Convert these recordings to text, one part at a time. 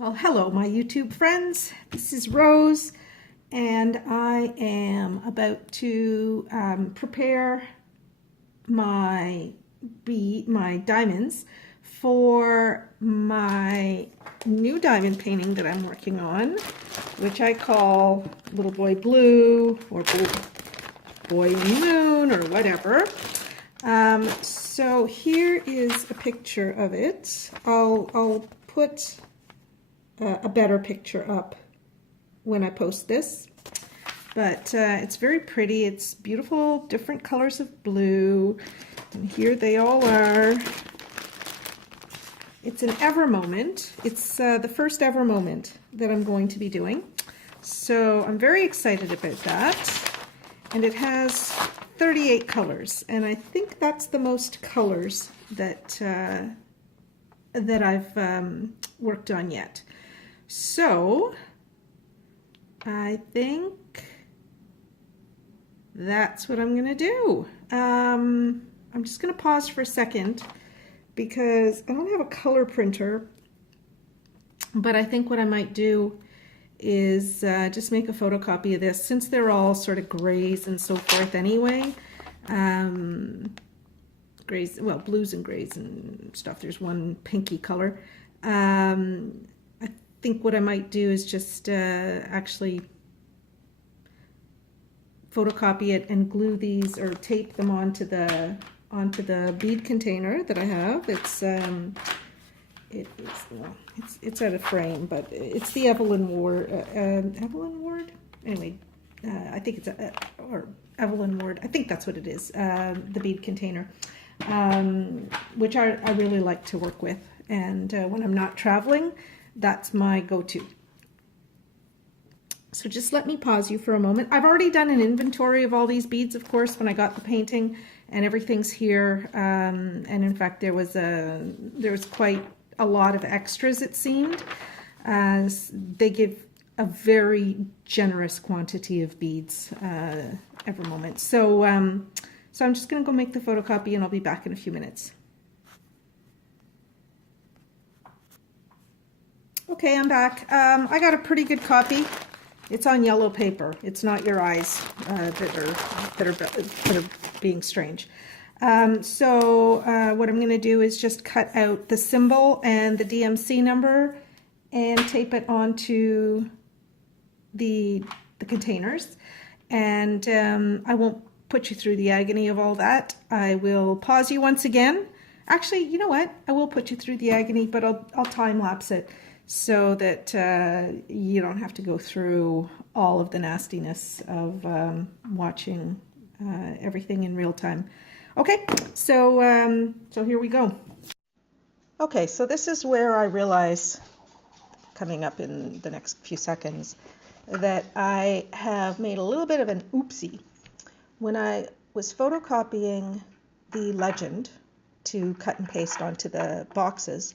Well, hello, my YouTube friends. This is Rose, and I am about to prepare my diamonds for my new diamond painting that I'm working on, which I call Little Boy Blue or Boy in the Moon or whatever. So here is a picture of it. I'll put a better picture up when I post this, but it's very pretty. It's beautiful, different colors of blue, and here they all are. It's an ever moment. It's the first ever moment that I'm going to be doing, so I'm very excited about that. And it has 38 colors, and I think that's the most colors that I've worked on yet. So I think that's what I'm gonna do. I'm just gonna pause for a second because I don't have a color printer, but I think what I might do is just make a photocopy of this, since they're all sort of grays and so forth anyway. Grays, well, blues and grays and stuff. There's one pinky color. I think what I might do is just actually photocopy it and glue these or tape them onto the bead container that I have. It's it's out of frame, but it's the Evelyn Ward. Evelyn Ward. Anyway, I think it's or Evelyn Ward. I think that's what it is. The bead container, which I really like to work with, and when I'm not traveling, that's my go-to. So just let me pause you for a moment. I've already done an inventory of all these beads, of course, when I got the painting, and everything's here. And in fact, there was quite a lot of extras, it seemed. They give a very generous quantity of beads every moment. So I'm just going to go make the photocopy, and I'll be back in a few minutes. Okay, I'm back. I got a pretty good copy. It's on yellow paper. It's not your eyes that are being strange. So what I'm going to do is just cut out the symbol and the DMC number and tape it onto the containers. And I won't put you through the agony of all that. I will pause you once again. Actually, you know what? I will put you through the agony, but I'll time lapse it, so that you don't have to go through all of the nastiness of watching everything in real time. Okay, so here we go. Okay, so this is where I realize, coming up in the next few seconds, that I have made a little bit of an oopsie. When I was photocopying the legend to cut and paste onto the boxes,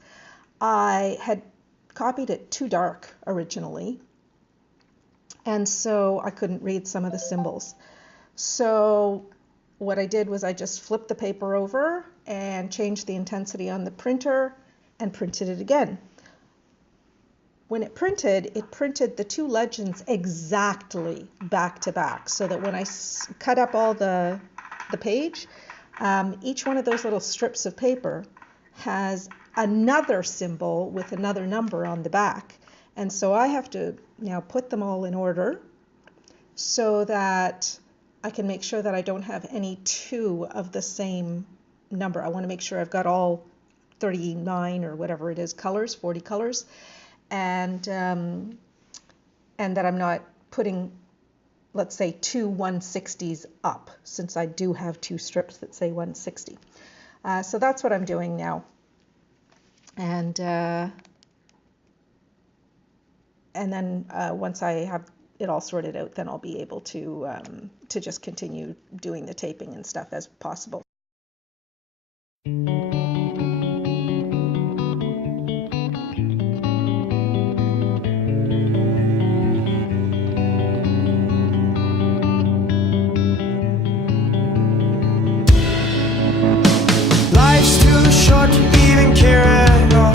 I had copied it too dark originally, and so I couldn't read some of the symbols. So what I did was I just flipped the paper over and changed the intensity on the printer and printed it again. When it printed the two legends exactly back to back, so that when I cut up all the page, each one of those little strips of paper has another symbol with another number on the back. And so I have to now put them all in order so that I can make sure that I don't have any two of the same number. I want to make sure I've got all 39 or whatever it is colors, 40 colors, and that I'm not putting, let's say, two 160s up, since I do have two strips that say 160. So that's what I'm doing now. And then once I have it all sorted out, then I'll be able to just continue doing the taping and stuff as possible. Life's too short to even care at all.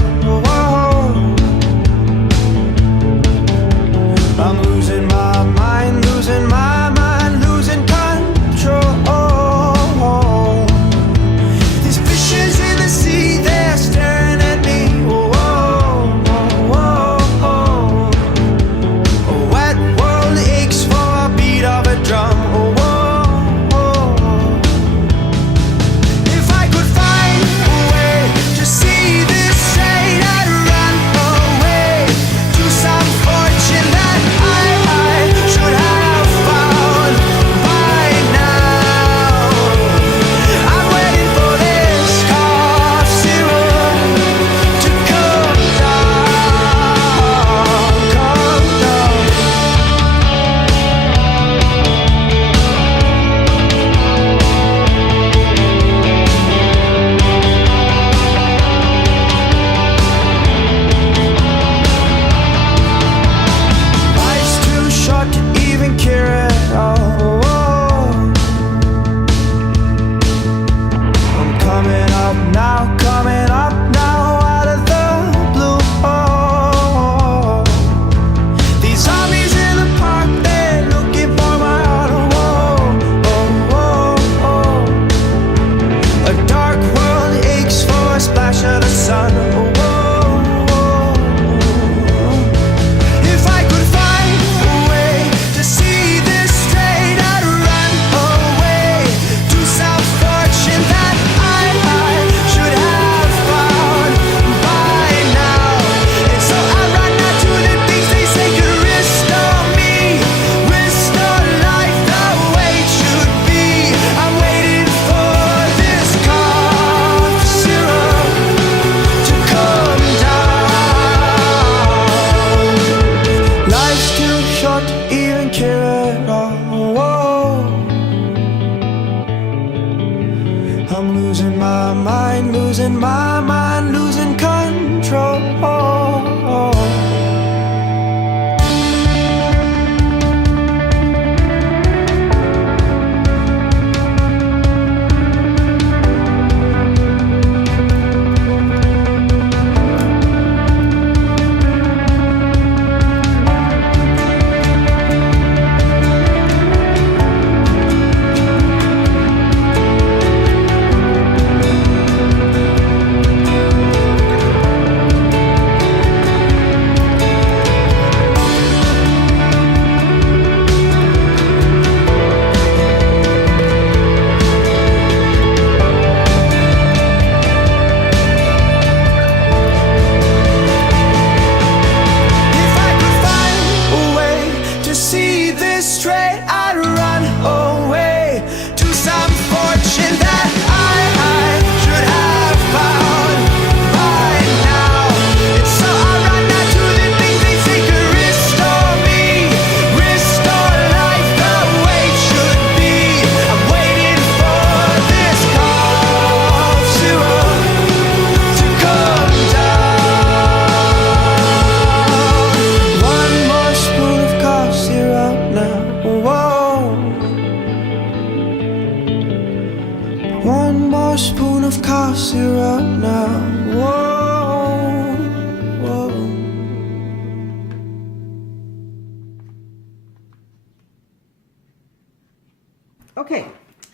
Okay,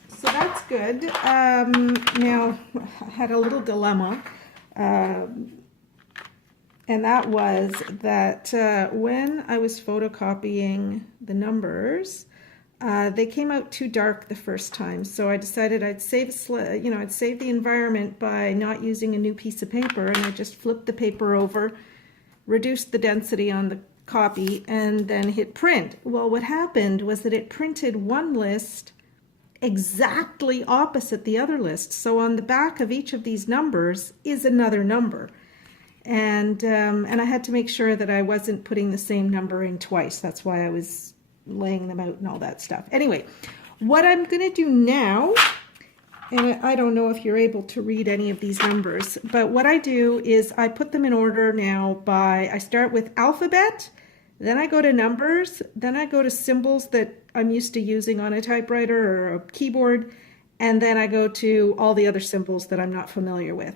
so that's good. Now, I had a little dilemma, and that was that when I was photocopying the numbers, they came out too dark the first time. So I decided I'd save, I'd save the environment by not using a new piece of paper, and I just flipped the paper over, reduced the density on the copy, and then hit print. Well, what happened was that it printed one list exactly opposite the other list. So on the back of each of these numbers is another number. And I had to make sure that I wasn't putting the same number in twice. That's why I was laying them out and all that stuff. Anyway, what I'm going to do now, and I don't know if you're able to read any of these numbers, but what I do is I put them in order now I start with alphabet, then I go to numbers, then I go to symbols that I'm used to using on a typewriter or a keyboard, and then I go to all the other symbols that I'm not familiar with.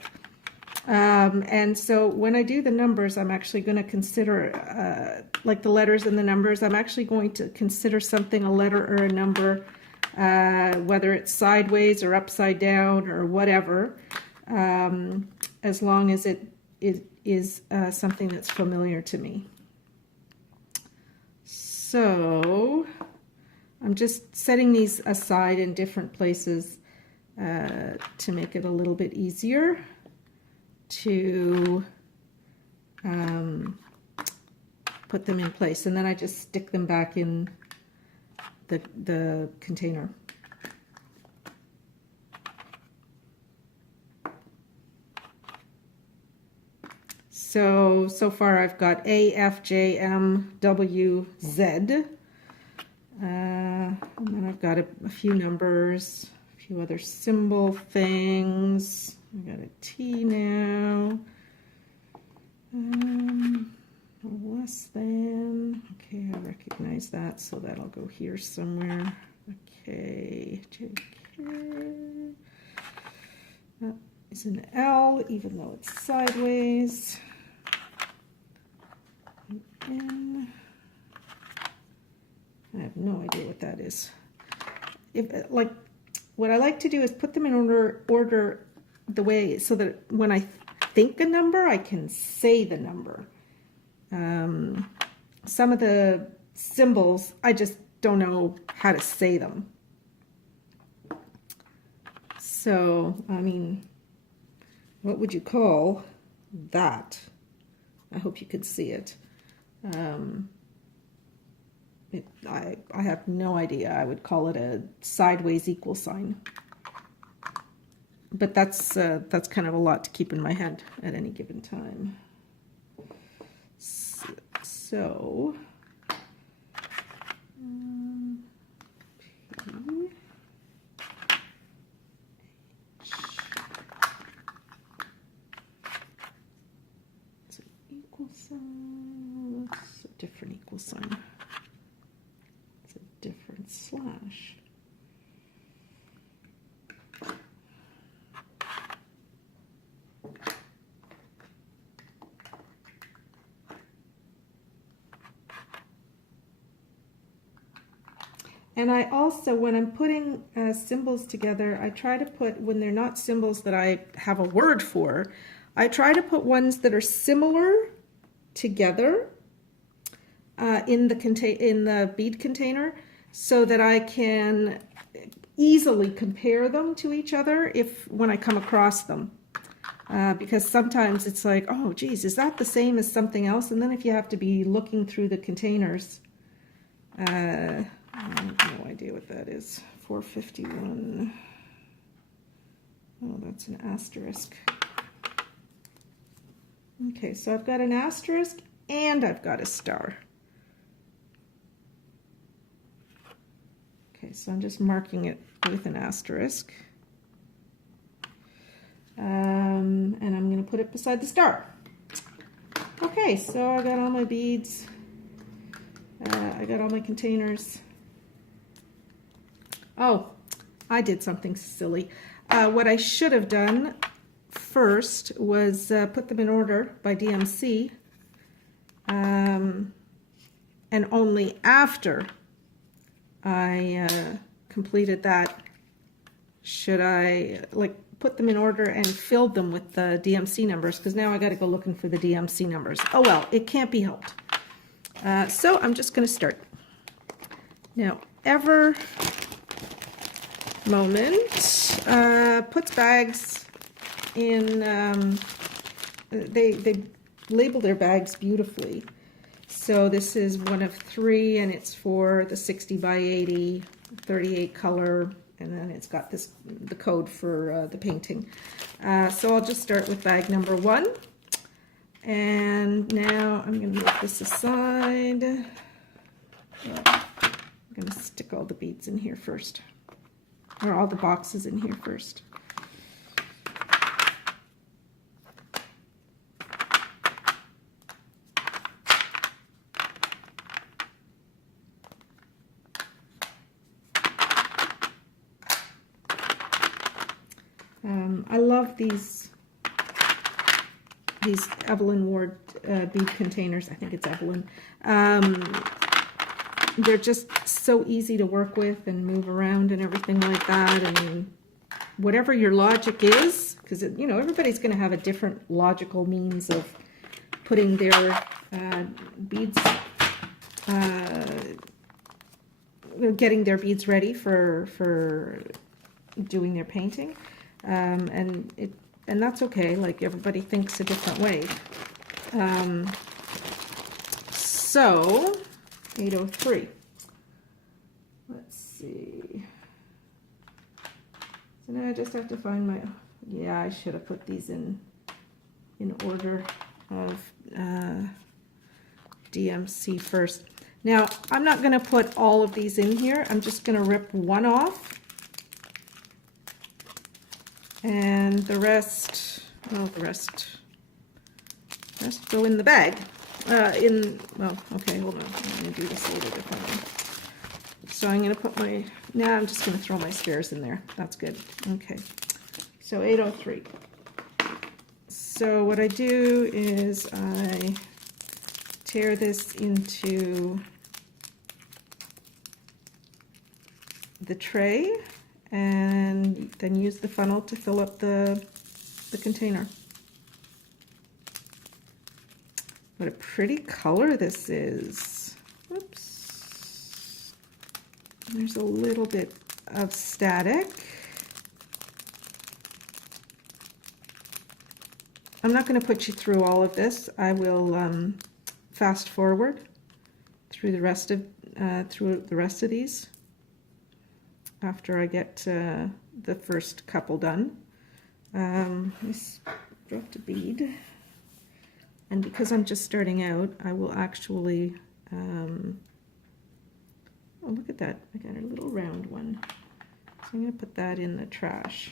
And so when I do the numbers, I'm actually going to consider, like the letters and the numbers, I'm actually going to consider something a letter or a number, whether it's sideways or upside down or whatever, as long as it is something that's familiar to me. So I'm just setting these aside in different places to make it a little bit easier to put them in place, and then I just stick them back in the container. So far I've got A, F, J, M, W, Z. And then I've got a few numbers, a few other symbol things. I got a T now. Less than. Okay, I recognize that, so that'll go here somewhere. Okay, JK. That is an L, even though it's sideways. N. I have no idea what that is. What I like to do is put them in order the way so that when I think a number, I can say the number. Some of the symbols, I just don't know how to say them. So, I mean, what would you call that? I hope you could see it. I have no idea. I would call it a sideways equal sign. But that's kind of a lot to keep in my head at any given time. So P, H, it's an equal sign. It's a different equal sign. It's a different slash. And I also, when I'm putting symbols together, I try to put, when they're not symbols that I have a word for, I try to put ones that are similar together in the bead container, so that I can easily compare them to each other when I come across them. Because sometimes it's like, oh geez, is that the same as something else? And then if you have to be looking through the containers, I have no idea what that is. 451. Oh, that's an asterisk. Okay, so I've got an asterisk and I've got a star. Okay, so I'm just marking it with an asterisk. And I'm going to put it beside the star. Okay, so I got all my beads. I got all my containers. Oh, I did something silly. What I should have done first was put them in order by DMC, and only after I completed that, should I like put them in order and fill them with the DMC numbers? Because now I got to go looking for the DMC numbers. Oh well, it can't be helped. So I'm just going to start. Now, Ever Moment puts bags in, they label their bags beautifully. So this is one of 3, and it's for the 60 by 80, 38 color, and then it's got this the code for the painting. So I'll just start with bag number 1. And now I'm going to move this aside. I'm going to stick all the beads in here first, or all the boxes in here first. I love these Evelyn Ward bead containers. I think it's Evelyn. They're just so easy to work with and move around and everything like that. And whatever your logic is, because you know everybody's going to have a different logical means of putting their beads, getting their beads ready for doing their painting. And that's okay, like everybody thinks a different way. So 803, let's see, so now I just have to find my, yeah, I should have put these in order of DMC first. Now I'm not going to put all of these in here, I'm just going to rip one off. And the rest, well, the rest go in the bag. Well, okay, hold on. I'm going to do this a little differently. So I'm going to put my, now I'm just going to throw my spares in there. That's good. Okay. So 803. So what I do is I tear this into the tray, and then use the funnel to fill up the container. What a pretty color this is. Whoops. There's a little bit of static. I'm not going to put you through all of this. I will fast forward through the rest of these after I get the first couple done. Let's drop a bead, and because I'm just starting out, I will actually, oh, look at that, I got a little round one, so I'm going to put that in the trash.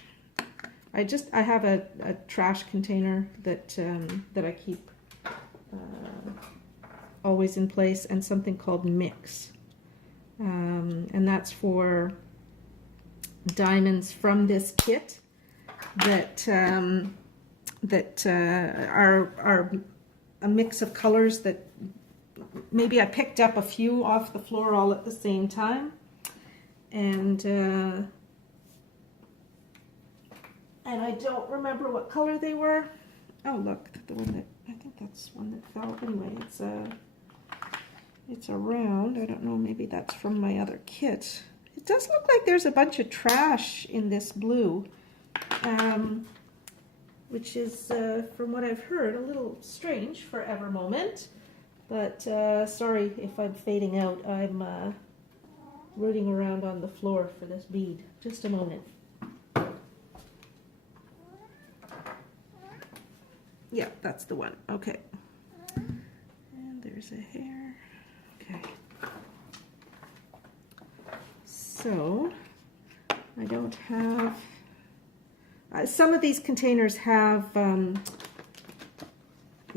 I have a trash container that I keep always in place, and something called Mix, and that's for diamonds from this kit that are a mix of colors that maybe I picked up a few off the floor all at the same time, and I don't remember what color they were. Oh look, the one that, I think that's one that fell. Anyway, it's a round. I don't know, maybe that's from my other kit. It does look like there's a bunch of trash in this blue, which is, from what I've heard, a little strange for Ever Moment. But sorry if I'm fading out. I'm rooting around on the floor for this bead. Just a moment. Yeah, that's the one. Okay. And there's a hair. Okay. So I don't have, some of these containers have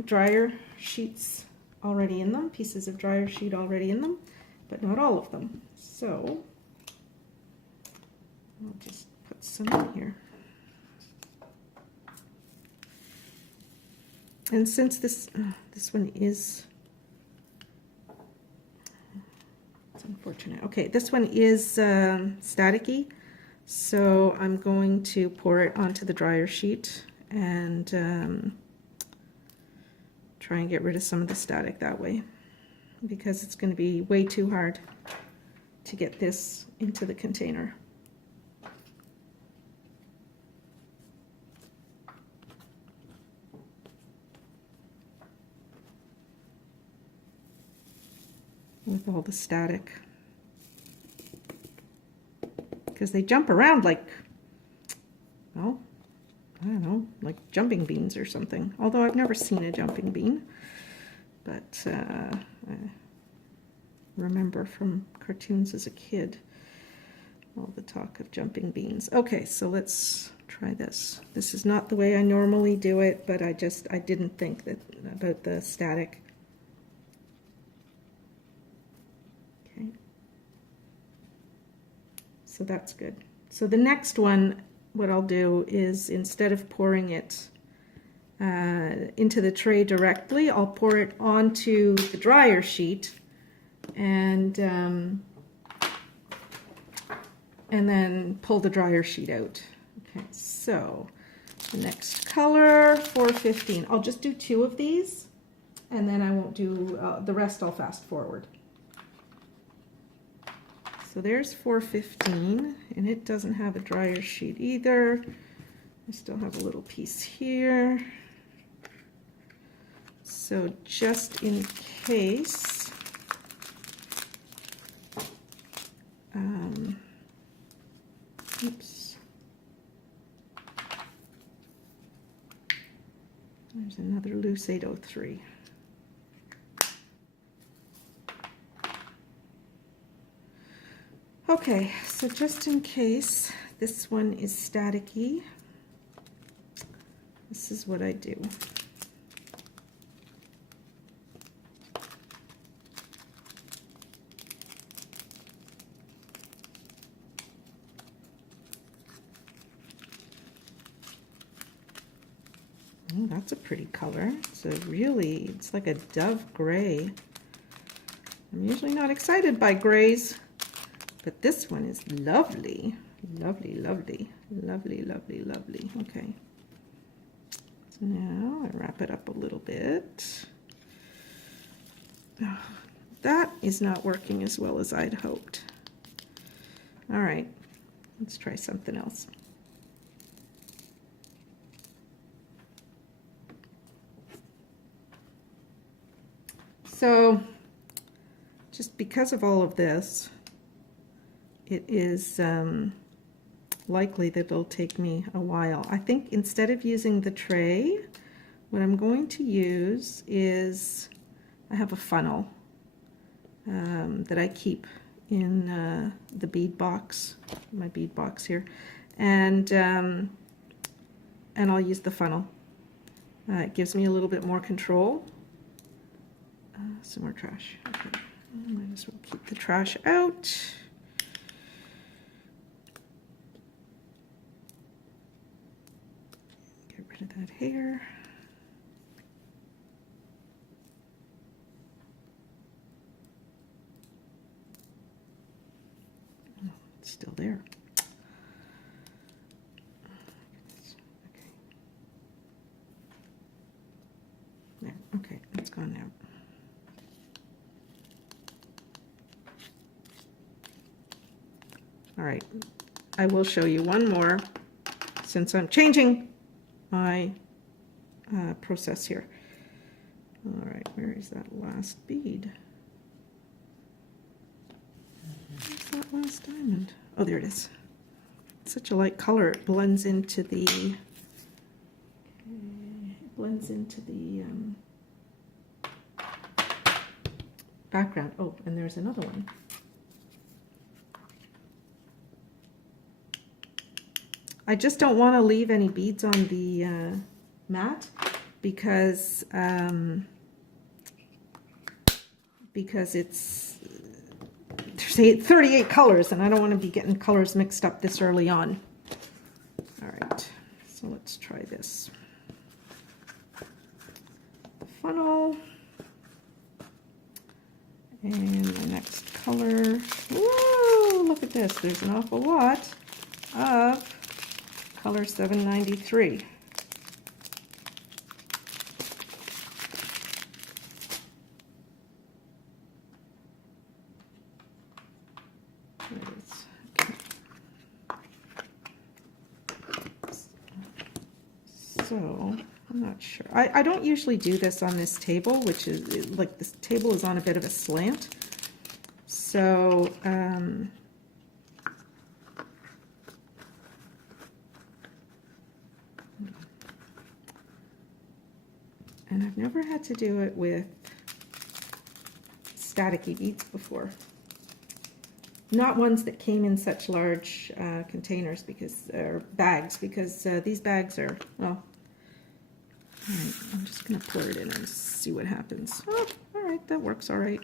dryer sheets already in them, pieces of dryer sheet already in them, but not all of them. So I'll just put some in here. And since this one is, it's unfortunate. unfortunate. Okay, this one is staticky, so I'm going to pour it onto the dryer sheet and try and get rid of some of the static that way, because it's going to be way too hard to get this into the container. With all the static, because they jump around like, well, I don't know, like jumping beans or something. Although I've never seen a jumping bean, but I remember from cartoons as a kid all the talk of jumping beans. Okay, so let's try this. This is not the way I normally do it, but I didn't think that about the static. So that's good. So the next one, what I'll do is, instead of pouring it into the tray directly, I'll pour it onto the dryer sheet and then pull the dryer sheet out. Okay, so the next color, 415. I'll just do 2 of these, and then I won't do the rest. I'll fast forward. So there's 415, and it doesn't have a dryer sheet either. I still have a little piece here. So just in case, oops. There's another loose 803. Okay, so just in case this one is staticky, this is what I do. Oh, that's a pretty color. It's like a dove gray. I'm usually not excited by grays, but this one is lovely. Lovely, lovely, lovely, lovely, lovely. Okay. So now I wrap it up a little bit. Oh, that is not working as well as I'd hoped. All right, let's try something else. So just because of all of this, it is likely that it'll take me a while. I think instead of using the tray, what I'm going to use is, I have a funnel that I keep in the bead box, my bead box here, and I'll use the funnel. It gives me a little bit more control. Some more trash. Okay, might as well keep the trash out. Get rid of that hair. Oh, it's still there. Okay. There. Okay, it's gone now. All right, I will show you one more since I'm changing my process here. All right, where is that last bead? Where's that last diamond? Oh, there it is. It's such a light color, it blends into the background. Oh, and there's another one. I just don't want to leave any beads on the mat because it's there's 38 colors and I don't want to be getting colors mixed up this early on. All right, so let's try this. The funnel, And the next color, woo, look at this. There's an awful lot of color 793. There it is. Okay. So, I'm not sure. I don't usually do this on this table, which is, like, this table is on a bit of a slant. So, and I've never had to do it with staticky beads before. Not ones that came in such large containers or bags, because these bags are, well, all right, I'm just going to pour it in and see what happens. Oh, all right, that works all right.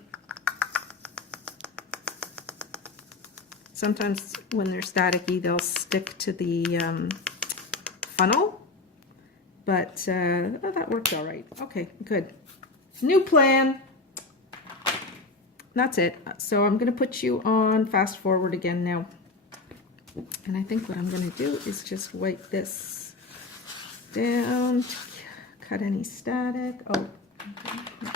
Sometimes when they're staticky, they'll stick to the funnel, but oh, that worked all right. Okay, good. New plan. That's it. So I'm going to put you on fast forward again now. And I think what I'm going to do is just wipe this down to cut any static. Oh, okay.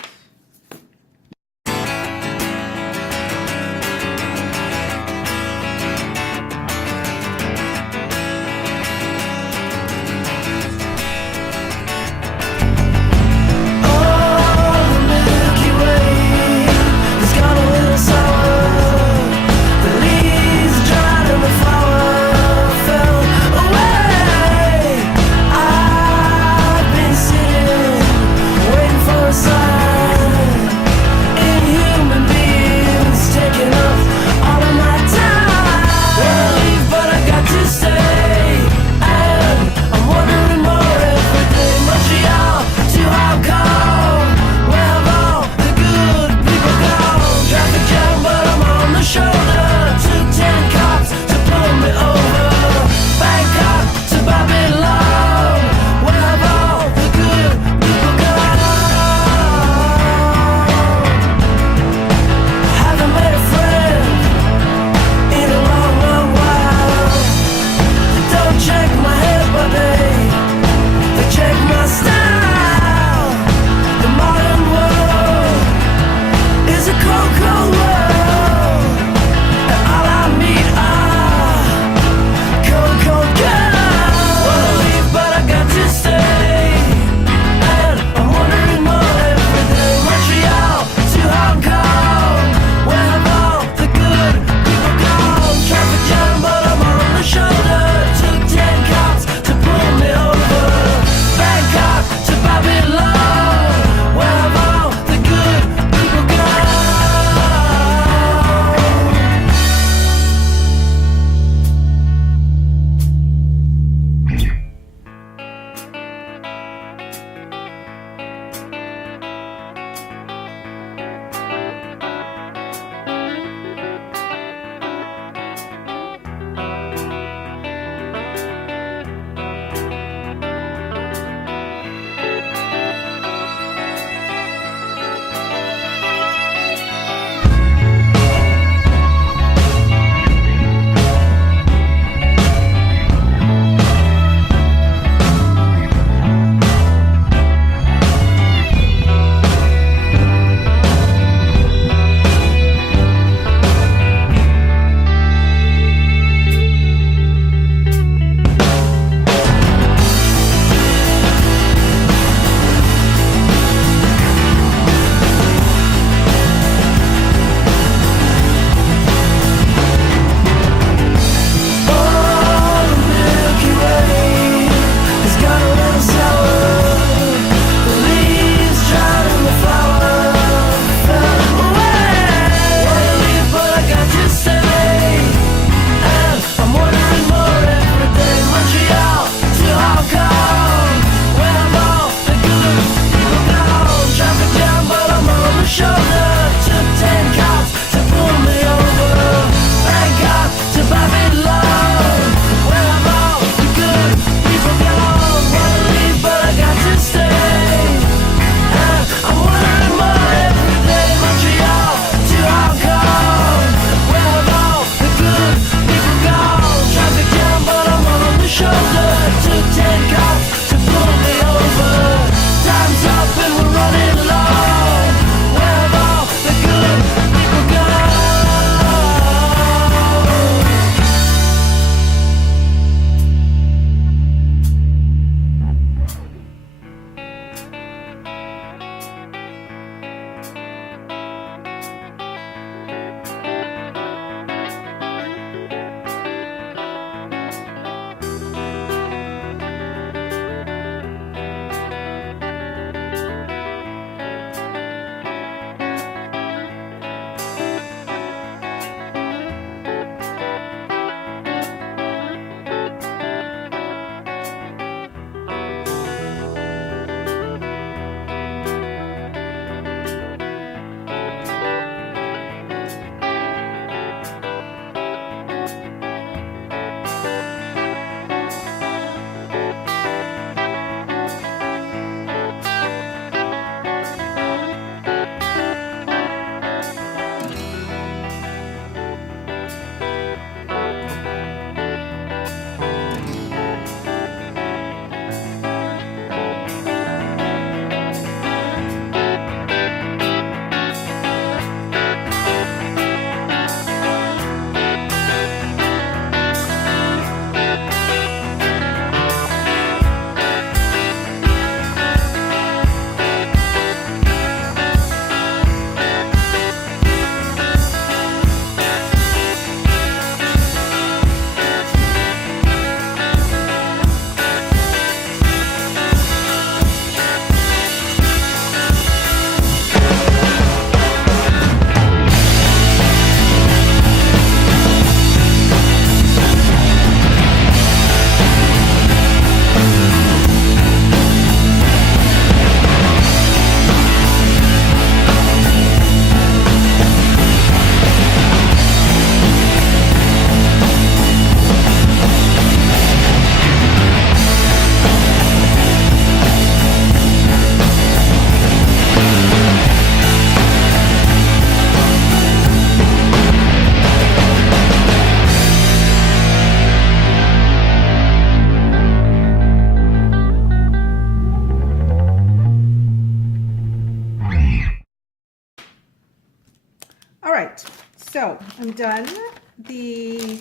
All right, so I'm done the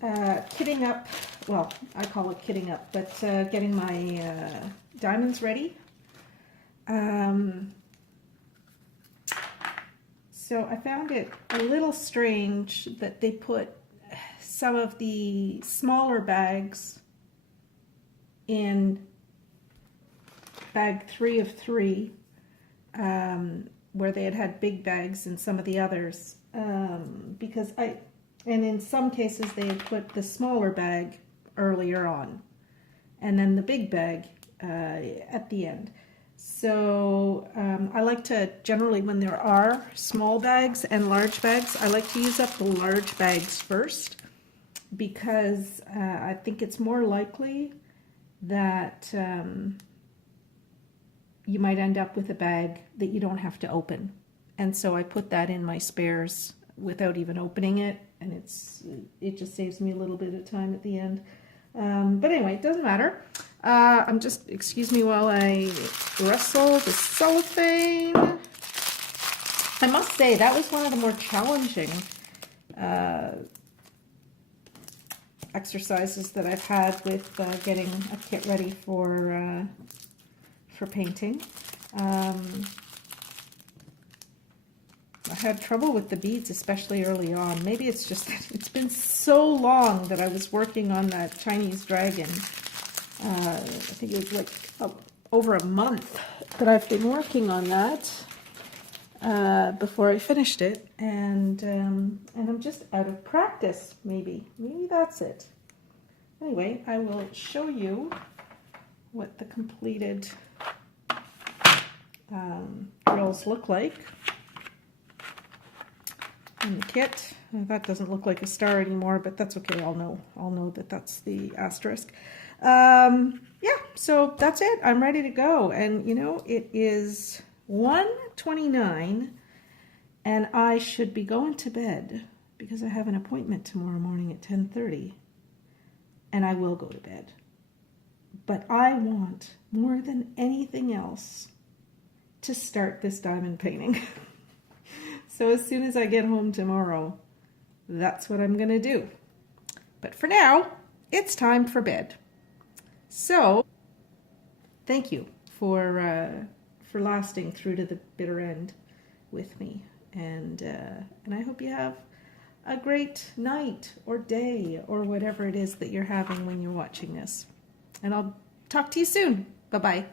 kitting up, well, I call it kitting up, but getting my diamonds ready. So I found it a little strange that they put some of the smaller bags in bag 3 of 3, where they had big bags in some of the others, because and in some cases they had put the smaller bag earlier on and then the big bag at the end. So I like to, generally when there are small bags and large bags, I like to use up the large bags first, because I think it's more likely that you might end up with a bag that you don't have to open. And so I put that in my spares without even opening it, and it just saves me a little bit of time at the end. But anyway, it doesn't matter. I'm just, excuse me while I wrestle the cellophane. I must say that was one of the more challenging exercises that I've had with getting a kit ready for painting. I had trouble with the beads, especially early on. Maybe it's just that it's been so long that I was working on that Chinese dragon. I think it was like over a month that I've been working on that before I finished it, and I'm just out of practice. Maybe that's it. Anyway, I will show you what the completed drills look like in the kit. That doesn't look like a star anymore, but that's okay. I'll know that that's the asterisk. Yeah, so that's it. I'm ready to go. And you know, it is 1:29 and I should be going to bed because I have an appointment tomorrow morning at 10:30, and I will go to bed. But I want more than anything else to start this diamond painting. So as soon as I get home tomorrow, that's what I'm gonna do. But for now, it's time for bed. So, thank you for lasting through to the bitter end with me, and I hope you have a great night or day or whatever it is that you're having when you're watching this. And I'll talk to you soon. Bye-bye.